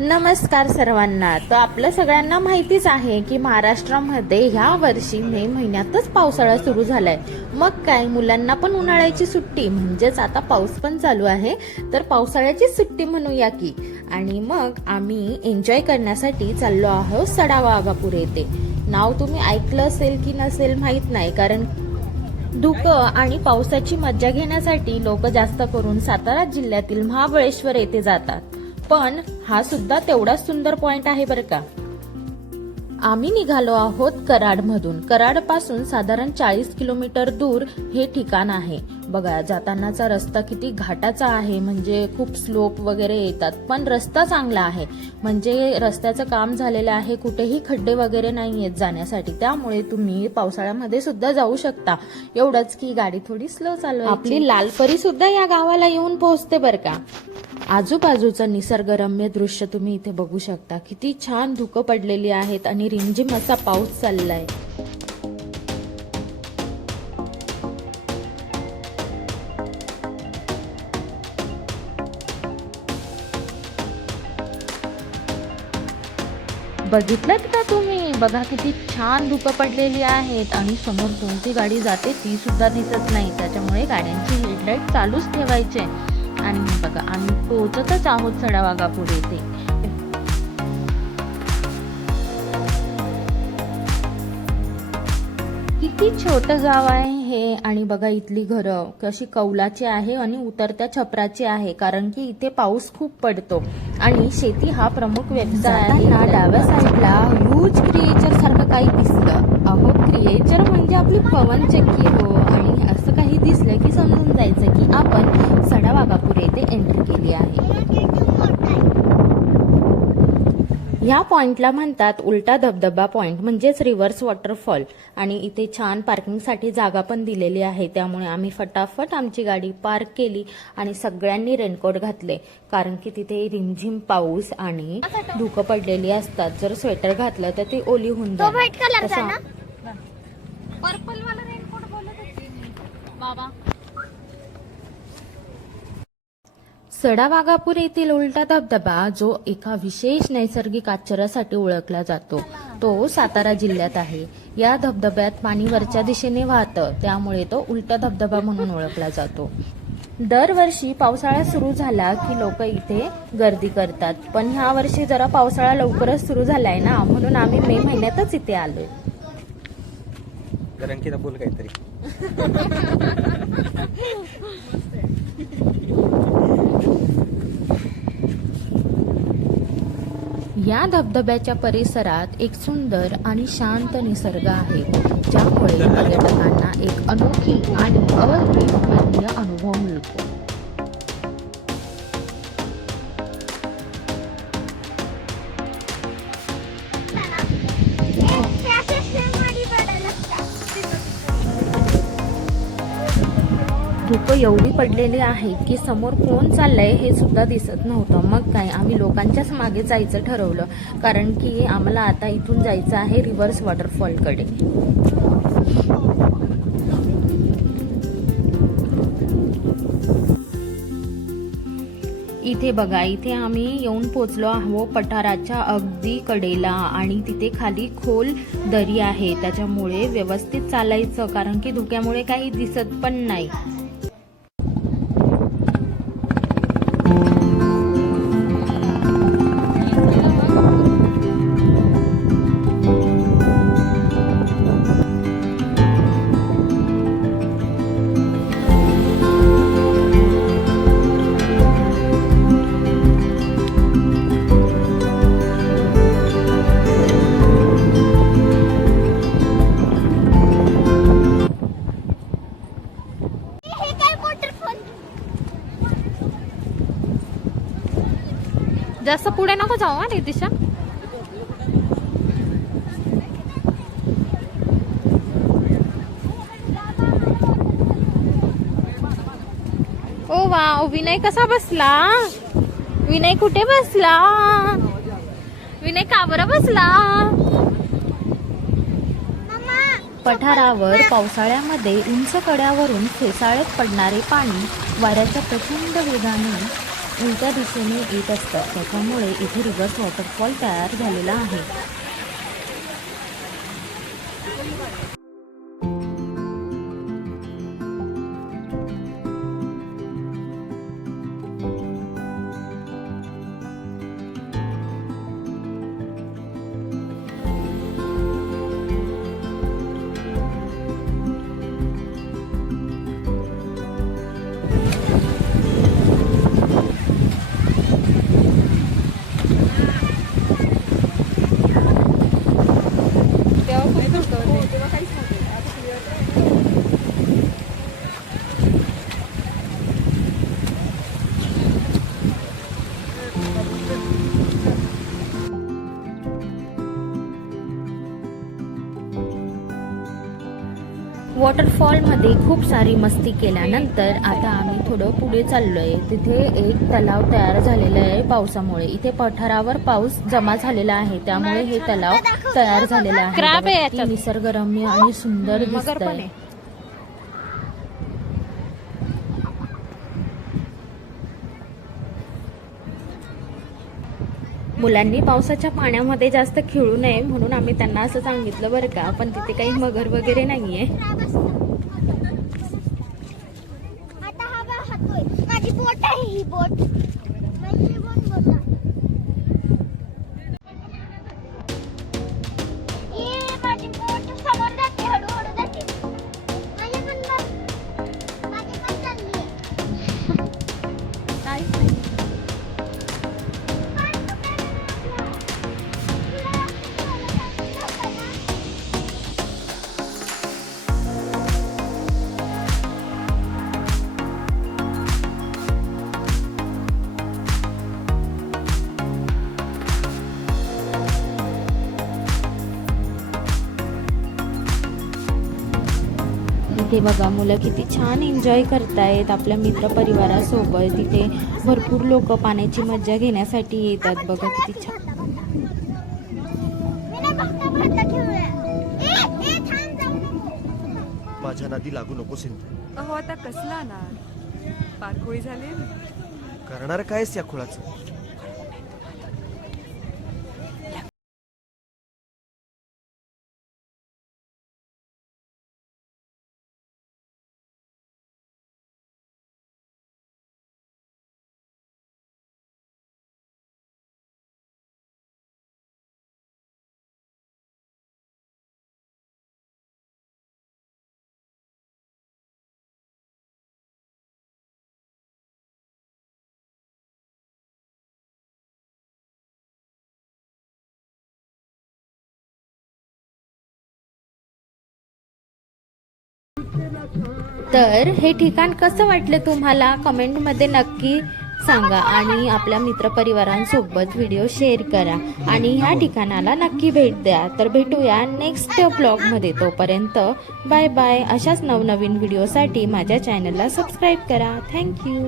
नमस्कार सर्वांना. तर आपलं सगळ्यांना माहितीच आहे की महाराष्ट्रामध्ये ह्या वर्षी मे महिन्यातच पावसाळा सुरू झालाय. मग काय मुलांना पण उन्हाळ्याची सुट्टी म्हणजेच आता पाऊस पण चालू आहे. तर पावसाळ्याची सुट्टी म्हणूया की. आणि मग आम्ही एन्जॉय करण्यासाठी चाललो आहोत सडावा आगापूर येथे. नाव तुम्ही ऐकलं असेल की नसेल माहीत नाही कारण धुकं आणि पावसाची मज्जा घेण्यासाठी लोक जास्त करून सातारा जिल्ह्यातील महाबळेश्वर येथे जातात. पण हा सुद्धा तेवढाच सुंदर पॉइंट आहे बरं का. आम्ही निघालो आहोत कराड मधून कराडपासून साधारण चाळीस किलोमीटर दूर हे ठिकाण आहे. बघा जातानाचा रस्ता किती घाटाचा आहे म्हणजे खूप स्लोप वगैरे येतात पण रस्ता चांगला आहे. म्हणजे रस्त्याचं काम झालेलं आहे कुठेही खड्डे वगैरे नाही आहेत जाण्यासाठी. त्यामुळे तुम्ही पावसाळ्यामध्ये सुद्धा जाऊ शकता. एवढंच की गाडी थोडी स्लो चालू आपली लालपरी सुद्धा या गावाला येऊन पोहोचते बरं का? आजूबाजूचं निसर्गरम्य दृश्य तुम्ही इथे बघू शकता. किती छान धुकं पडलेली आहेत आणि रिमझिम असा पाऊस चाललाय. बघितलं का तुम्ही? बघा किती छान धुकं पडलेली आहेत आणि समोर कोणती गाडी जाते ती सुद्धा दिसत नाही. त्याच्यामुळे गाड्यांची हेडलाईट चालूच ठेवायचे आणि बघा आम्ही पोहोचतच आहोत सडावागापूर येथे किती छोटं गाव आहे हे? आणि बघा इथली घरं कशी कौलाची आहे आणि उतरत्या छपराची आहे कारण की इथे पाऊस खूप पडतो. आणि शेती हा प्रमुख व्यवसाय आहे. ना डाव्या साईडला ह्यूज क्रिएचर सारखं काही दिसलं. अहो क्रिएचर म्हणजे आपली पवनचक्की हो. आणि असं काही दिसलं की समजून जायचं की आपण सडावागापूर येथे एंट्री केली आहे. ह्या पॉइंटला म्हणतात उलटा धबधबा पॉइंट म्हणजेच रिव्हर्स वॉटरफॉल आणि इथे छान पार्किंगसाठी जागा पण दिलेली आहे. त्यामुळे आम्ही फटाफट आमची गाडी पार्क केली आणि सगळ्यांनी रेनकोट घातले. कारण की तिथे रिमझिम पाऊस आणि धुकं पडलेली असतात. जर स्वेटर घातलं तर ते ओली होऊन जाईल पर्पल वाला रेनकोट बोलत बाबा. सडावागापूर येथील उलटा धबधबा जो एका विशेष नैसर्गिक आश्चर्यासाठी ओळखला जातो तो सातारा जिल्ह्यात आहे. या धबधब्यात पाणी वरच्या दिशेने वाहतं त्यामुळे तो उलटा धबधबा म्हणून ओळखला जातो. दरवर्षी पावसाळा सुरू झाला की लोक इथे गर्दी करतात. पण ह्या वर्षी जरा पावसाळा लवकरच सुरू झालाय ना म्हणून आम्ही मे महिन्यातच इथे आलोय. बोल काहीतरी. या धबधब्याच्या परिसरात एक सुंदर आणि शांत निसर्ग आहे ज्यामुळे पर्यटकांना एक अनोखी आणि अविस्मरणीय अनुभव मिळतो. एवढी पडलेली आहे की समोर कोण चाललंय हे सुद्धा दिसत नव्हतं. मग काय आम्ही लोकांच्याच मागे जायचं ठरवलं. कारण की आम्हाला आता इथून जायचं आहे रिव्हर्स वॉटरफॉलकडे. इथे बघा इथे आम्ही येऊन पोचलो आहो पठाराच्या अगदी कडेला आणि तिथे खाली खोल दरी आहे. त्याच्यामुळे व्यवस्थित चालायचं कारण की धुक्यामुळे काही दिसत पण नाही. जास्त पुढे नको जाऊ हा रितिशा. ओ वा विनय कसा बसला? विनय कुठे बसला? विनय का बरं बसला? पठारावर पावसाळ्यामध्ये उंच कड्यावरून फेसाळत पडणारे पाणी वाऱ्याच्या प्रचंड वेगाने उलट्या दिशेने येत असतं. त्याच्यामुळे इथे रिव्हर्स वॉटरफॉल तयार झालेला आहे. वॉटरफॉलमध्ये खूप सारी मस्ती केल्यानंतर आता आम्ही थोडं पुढे चाललोय. तिथे एक तलाव तयार झालेला आहे पावसामुळे. इथे पठारावर पाऊस जमा झालेला आहे. त्यामुळे हे तलाव तयार झालेला आहे. निसर्गरम्य आणि सुंदर दिसतंय. आहे. मुलांनी पावसाच्या पाण्यामध्ये जास्त खेळू नये म्हणून आम्ही त्यांना असं सांगितलं बरं का. पण तिथे काही मगर वगैरे नाहीये. बोट आहे ही बोट. इथे बघा मुलं किती छान एन्जॉय करतायत आपल्या मित्रपरिवारासोबत. तिथे भरपूर लोक पाण्याची मज्जा घेण्यासाठी येतात बघा किती छान. माझ्या नादी लागू नको सिंधू. अहो आता कसला ना पारखोळी झाली करणार कायस या खुळाचं? तर हे ठिकाण कसं वाटलं तुम्हाला? कमेंटमध्ये नक्की सांगा आणि आपल्या मित्रपरिवारांसोबत व्हिडिओ शेअर करा आणि ह्या ठिकाणाला नक्की भेट द्या. तर भेटूया नेक्स्ट ब्लॉगमध्ये तोपर्यंत बाय बाय अशाच नवनवीन व्हिडिओसाठी माझ्या चॅनलला सबस्क्राईब करा. थँक्यू